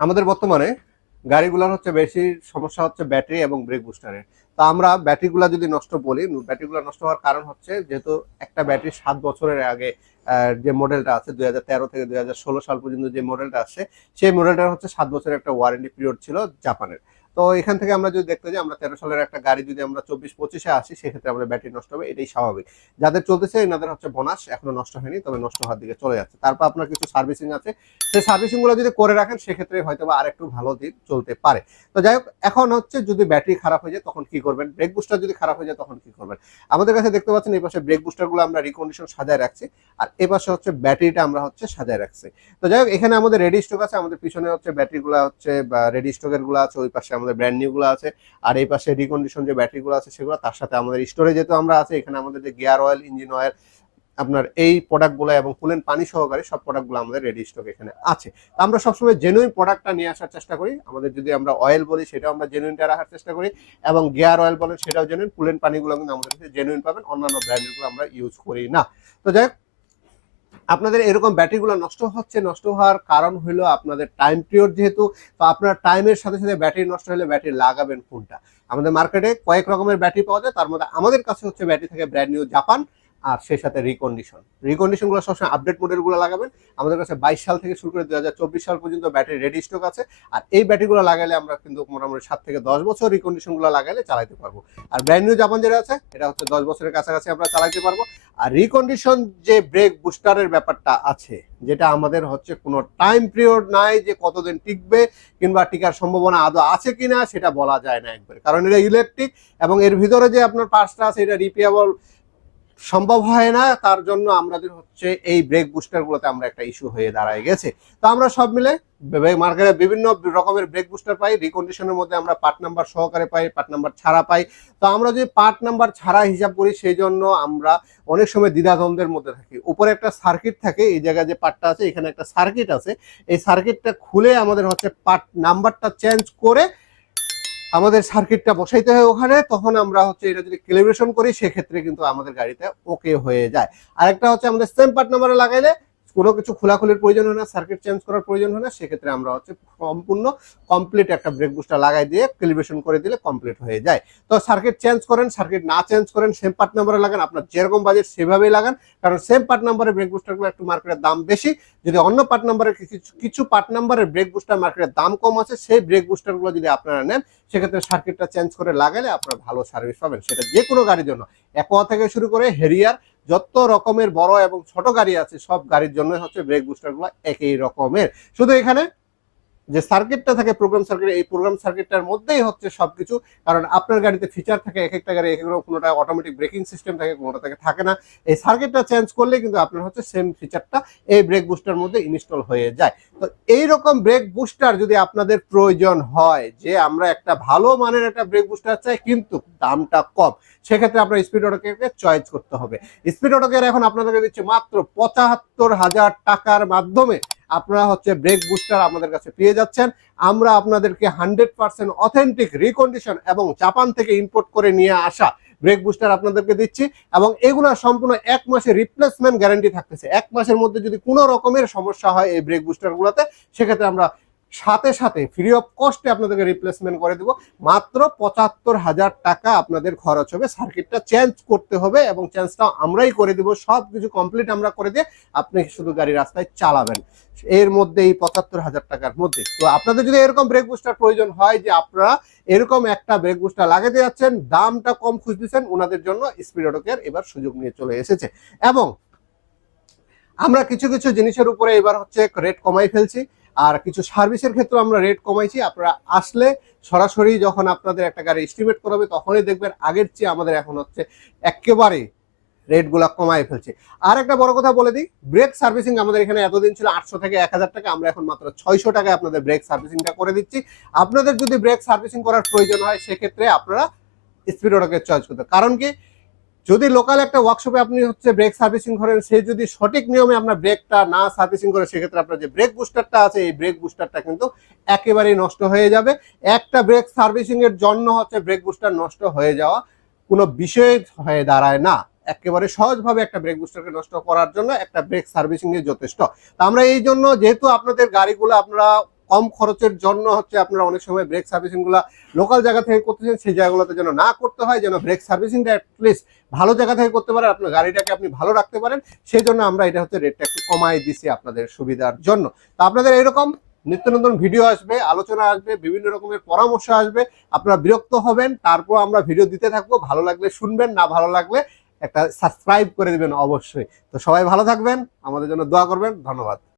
আমাদের বর্তমানে গাড়িগুলোর হচ্ছে বেশি সমস্যা হচ্ছে ব্যাটারি এবং ব্রেক বুস্টারের। তো আমরা ব্যাটারিগুলো যদি নষ্ট বলি, ব্যাটারিগুলো নষ্ট হওয়ার কারণ হচ্ছে যেহেতু একটা ব্যাটারি 7 বছরের আগে যে মডেলটা আছে 2013 থেকে 2016 সাল পর্যন্ত যে মডেলটা আসছে, সেই মডেলটার হচ্ছে 7 বছরের একটা ওয়ারেন্টি পিরিয়ড ছিল জাপানের। তো এখান থেকে আমরা যদি দেখতে যাই, আমরা 13 সালের একটা গাড়ি যদি আমরা 24-25-এ আসি, সেক্ষেত্রে আমাদের ব্যাটারি নষ্ট হবে, এটাই স্বাভাবিক। যাদের চলতেছে এনাদের হচ্ছে বোনাস এখনো নষ্ট হয়নি, তবে নষ্ট হওয়ার দিকে চলে যাচ্ছে। তারপর আপনার কিছু সার্ভিসিং আছে, সেই সার্ভিসিং গুলো যদি করে রাখেন সেক্ষেত্রে হয়তো বা আরেকটু ভালো দিন চলতে পারে। তো যাই হোক, এখন হচ্ছে যদি ব্যাটারি খারাপ হয়ে যায় তখন কি করবেন, ব্রেক বুস্টার যদি খারাপ হয়ে যায় তখন কি করবেন। আমাদের কাছে দেখতে পাচ্ছেন এই পাশে ব্রেক বুস্টার গুলো আমরা রিকন্ডিশন সাজায় রাখছি, আর এই পাশে হচ্ছে ব্যাটারিটা আমরা হচ্ছে সাজায় রাখছি। তো যাই হোক, এখানে আমাদের রেডি স্টক আছে, আমাদের পিছনে হচ্ছে ব্যাটারি গুলো হচ্ছে রেডি স্টকের গুলো আছে, ওই পাশে আমাদের ব্র্যান্ড নিউ গুলো আছে, আর এই পাশে রিকন্ডিশন যে ব্যাটারি গুলো আছে সেগুলো, তার সাথে আমাদের স্টোরে যেহেতু আমরা আছে, এখানে আমাদের যে গিয়ার অয়েল, ইঞ্জিন অয়েল, আপনার এই প্রোডাক্টগুলো এবং কুলেন্ট পানি সহকারে সব প্রোডাক্টগুলো আমাদের রেডি স্টক এখানে আছে। তো আমরা সবসময় জেনুইন প্রোডাক্টটা নিয়ে আসার চেষ্টা করি। আমাদের যদি আমরা অয়েল বলি সেটাও আমরা জেনুইনটা রাখার চেষ্টা করি, এবং গিয়ার অয়েল বলেন সেটাও জেনুইন, কুলেন্ট পানিগুলো কিন্তু আমাদের কাছে জেনুইন পাবেন, অন্যান্য ব্র্যান্ডেরগুলো আমরা ইউজ করি না। তো যাই হোক, আপনাদের এরকম ব্যাটারিগুলো নষ্ট হচ্ছে, নষ্ট হওয়ার কারণ হলো আপনাদের টাইম পিরিয়ড যেহেতু। তো আপনার টাইমের সাথে সাথে ব্যাটারি নষ্ট হলে ব্যাটারি লাগাবেন কোনটা। আমাদের মার্কেটে কয়েক রকমের ব্যাটারি পাওয়া যায়, তার মধ্যে আমাদের কাছে হচ্ছে ব্যাটারি থাকে ব্র্যান্ড নিউ জাপান, আর সেই সাথে রিকন্ডিশনগুলো সবসময় আপডেট মডেলগুলো লাগাবেন। আমাদের কাছে 22 সাল থেকে শুরু করে 2024 সাল পর্যন্ত ব্যাটারি রেডি স্টক আছে, আর এই ব্যাটারিগুলো লাগালে আমরা কিন্তু মোটামুটি 7 থেকে 10 বছর রিকন্ডিশনগুলো লাগালে চালাতে পারবো। আর ব্র্যান্ড নিউ জাপান যেটা আছে এটা হচ্ছে 10 বছরের কাছাকাছি আমরা চালাতে পারবো। আর রিকন্ডিশন যে ব্রেক বুস্টারের ব্যাপারটা আছে, যেটা আমাদের হচ্ছে কোনো টাইম পিরিয়ড নাই যে কতদিন টিকবে কিংবা টিকার সম্ভাবনা আদৌ আছে কিনা সেটা বলা যায় না একবারে, কারণ এটা ইলেকট্রিক এবং এর ভিতরে যে আপনার পার্টসটা আছে এটা রিপেয়ারেবল সম্ভব হয় না। তার জন্য আমাদের হচ্ছে এই ব্রেক বুস্টার গুলোতে আমরা একটা ইস্যু হয়ে দাঁড়ায় গেছে। তো আমরা সব মিলে মার্কেটে বিভিন্ন রকমের ব্রেক বুস্টার পাই, রিকন্ডিশনের মধ্যে আমরা পার্ট নাম্বার সহকারে পাই, পার্ট নাম্বার ছাড়া পাই। তো আমরা যদি পার্ট নাম্বার ছাড়া হিসাব করি, সেই জন্য আমরা অনেক সময় দ্বিধাদ্বন্দ্বের মধ্যে থাকি। উপরে একটা সার্কিট থাকে, এই জায়গায় যে পার্টটা আছে এখানে একটা সার্কিট আছে, এই সার্কিটটা খুলে আমাদের হচ্ছে পার্ট নাম্বারটা চেঞ্জ করে আমাদের সার্কিটটা বসাইতে হয় ওখানে, তখন আমরা হচ্ছে এটা যদি ক্যালিব্রেশন করি সেক্ষেত্রে কিন্তু আমাদের গাড়িতে ওকে হয়ে যায়। আরেকটা হচ্ছে আমাদের সেম পার্ট নাম্বারে লাগাইলে কোনো কিছু খোলাখুলির প্রয়োজন হয় না, সার্কিট চেঞ্জ করার প্রয়োজন হয় না, সেক্ষেত্রে আমরা হচ্ছে সম্পূর্ণ কমপ্লিট একটা ব্রেক বুস্টার লাগাই দিয়ে ক্যালিব্রেশন করে দিলে কমপ্লিট হয়ে যায়। তো সার্কিট চেঞ্জ করেন, সার্কিট না চেঞ্জ করেন, সেম পার্ট নাম্বারে লাগান, আপনার যেরকম বাজেট সেভাবেই লাগান, কারণ সেম পার্ট নাম্বারের ব্রেক বুস্টারগুলো একটু মার্কেটের দাম বেশি। যদি অন্য পার্ট নাম্বারের কিছু পার্ট নাম্বারের ব্রেক বুস্টার মার্কেটের দাম কম আছে, সেই ব্রেক বুস্টারগুলো যদি আপনারা নেন সেক্ষেত্রে সার্কিটটা চেঞ্জ করে লাগালে আপনারা ভালো সার্ভিস পাবেন। সেটা যে কোনো গাড়ির জন্য, অ্যাকোয়া থেকে শুরু করে হেরিয়ার, যত রকমের বড় এবং ছোট গাড়ি আছে সব গাড়ির জন্য হচ্ছে ব্রেক বুস্টারগুলো একই রকমের। শুধু এখানে যে সার্কিটটা থাকে প্রোগ্রাম সার্কিট, এই প্রোগ্রাম সার্কিটটার মধ্যেই হচ্ছে সবকিছু। কারণ আপনার গাড়িতে ফিচার থাকে এক একটা গাড়ি এক এক রকম, কোনোটা অটোমেটিক ব্রেকিং সিস্টেম থাকে, কোনোটা থাকে না। এই সার্কিটটা চেঞ্জ করলে কিন্তু আপনার হচ্ছে সেম ফিচারটা এই ব্রেক বুস্টার মধ্যে ইনস্টল হয়ে যায়। তো এই রকম ব্রেক বুস্টার যদি আপনাদের প্রয়োজন হয়, যে আমরা একটা ভালো মানের একটা ব্রেক বুস্টার চাই কিন্তু দামটা কম, সেক্ষেত্রে আপনার স্পিড অটোকে চয়েস করতে হবে। স্পিড অটোকের এখন আপনাদেরকে দিচ্ছে মাত্র 75,000 টাকার মাধ্যমে আপনারা হচ্ছে ব্রেক বুস্টার আমাদের কাছে পেয়ে যাচ্ছেন। আমরা আপনাদেরকে 100% অথেন্টিক রিকন্ডিশন এবং জাপান থেকে ইম্পোর্ট করে নিয়ে আসা ব্রেক বুস্টার আপনাদেরকে দিচ্ছি, এবং এগুলা সম্পূর্ণ 1 মাসের রিপ্লেসমেন্ট গ্যারান্টি থাকতেছে। 1 মাসের মধ্যে যদি কোনো রকমের সমস্যা হয় এই ব্রেক বুস্টার গুলোতে, সেক্ষেত্রে আমরা সাথে সাথে ফ্রি অফ কস্টে আপনাদেরকে রিপ্লেসমেন্ট করে দেবো। মাত্র 75,000 টাকা আপনাদের খরচ হবে, সার্কিটটা চেঞ্জ করতে হবে এবং চেঞ্জটাও আমরাই করে দিব, সব কিছু কমপ্লিট আমরা করে দিয়ে আপনি শুধু গাড়ি রাস্তায় চালাবেন এর মধ্যে, এই 75,000 টাকার মধ্যে। তো আপনাদের যদি এরকম ব্রেক বুস্টার প্রয়োজন হয়, যে আপনারা এরকম একটা ব্রেক বুস্টার লাগাতে যাচ্ছেন, দামটা কম খুঁজতেছেন, ওনাদের জন্য স্পিড অটোকেয়ার এবার সুযোগ নিয়ে চলে এসেছে। এবং আমরা কিছু কিছু জিনিসের উপরে এবার হচ্ছে রেট কমাই ফেলছি, আর কিছু সার্ভিসের ক্ষেত্রে আমরা রেট কমাইছি। আপনারা আসলে সরাসরি যখন আপনাদের একটা গাড়ি এস্টিমেট করাবে তখনই দেখবেন আগের চেয়ে আমাদের এখন হচ্ছে একেবারে রেটগুলো কমাই ফেলছে। আর একটা বড় কথা বলে দিই, ব্রেক সার্ভিসিং আমাদের এখানে এতদিন ছিল 800 থেকে 1000 টাকা, আমরা এখন মাত্র 600 টাকায় আপনাদের ব্রেক সার্ভিসিংটা করে দিচ্ছি। আপনাদের যদি ব্রেক সার্ভিসিং করার প্রয়োজন হয় সেক্ষেত্রে আপনারা স্পিড অটোকে চয়েস করতে, কারণ কি যদি লোকাল একটা ওয়ার্কশপে আপনি হচ্ছে ব্রেক সার্ভিসিং করেন, সে যদি সঠিক নিয়মে আপনার ব্রেকটা না সার্ভিসিং করে, সেক্ষেত্রে আপনার যে ব্রেক বুস্টারটা আছে এই ব্রেক বুস্টারটা কিন্তু একেবারেই নষ্ট হয়ে যাবে। একটা ব্রেক সার্ভিসিং এর জন্য হচ্ছে ব্রেক বুস্টার নষ্ট হয়ে যাওয়া কোনো বিষয় হয়ে দাঁড়ায় না, একেবারে সহজভাবে একটা ব্রেক বুস্টারকে নষ্ট করার জন্য একটা ব্রেক সার্ভিসিং এর যথেষ্ট। তা আমরা এই জন্য, যেহেতু আপনাদের গাড়িগুলো আপনারা কম খরচের জন্য হচ্ছে আপনারা অনেক সময় ব্রেক সার্ভিসিং গুলা লোকাল জায়গা থেকে করতেছেন, সেই জায়গাগুলোতে যেন না করতে হয়, যেন ব্রেক সার্ভিসিংটা অ্যাটলিস্ট ভালো জায়গা থেকে করতে পারেন, আপনার গাড়িটাকে আপনি ভালো রাখতে পারেন। সেই জন্য আমরা এটা হচ্ছে রেটটা একটু কমাই দিছি আপনাদের সুবিধার জন্য। তো আপনাদের এরকম নিত্য নতুন ভিডিও আসবে, আলোচনা আসবে, বিভিন্ন রকমের পরামর্শ আসবে, আপনারা বিরক্ত হবেন, তারপর আমরা ভিডিও দিতে থাকবো। ভালো লাগলে শুনবেন, না ভালো লাগলে একটা সাবস্ক্রাইব করে দিবেন অবশ্যই। তো সবাই ভালো থাকবেন, আমাদের জন্য দোয়া করবেন। ধন্যবাদ।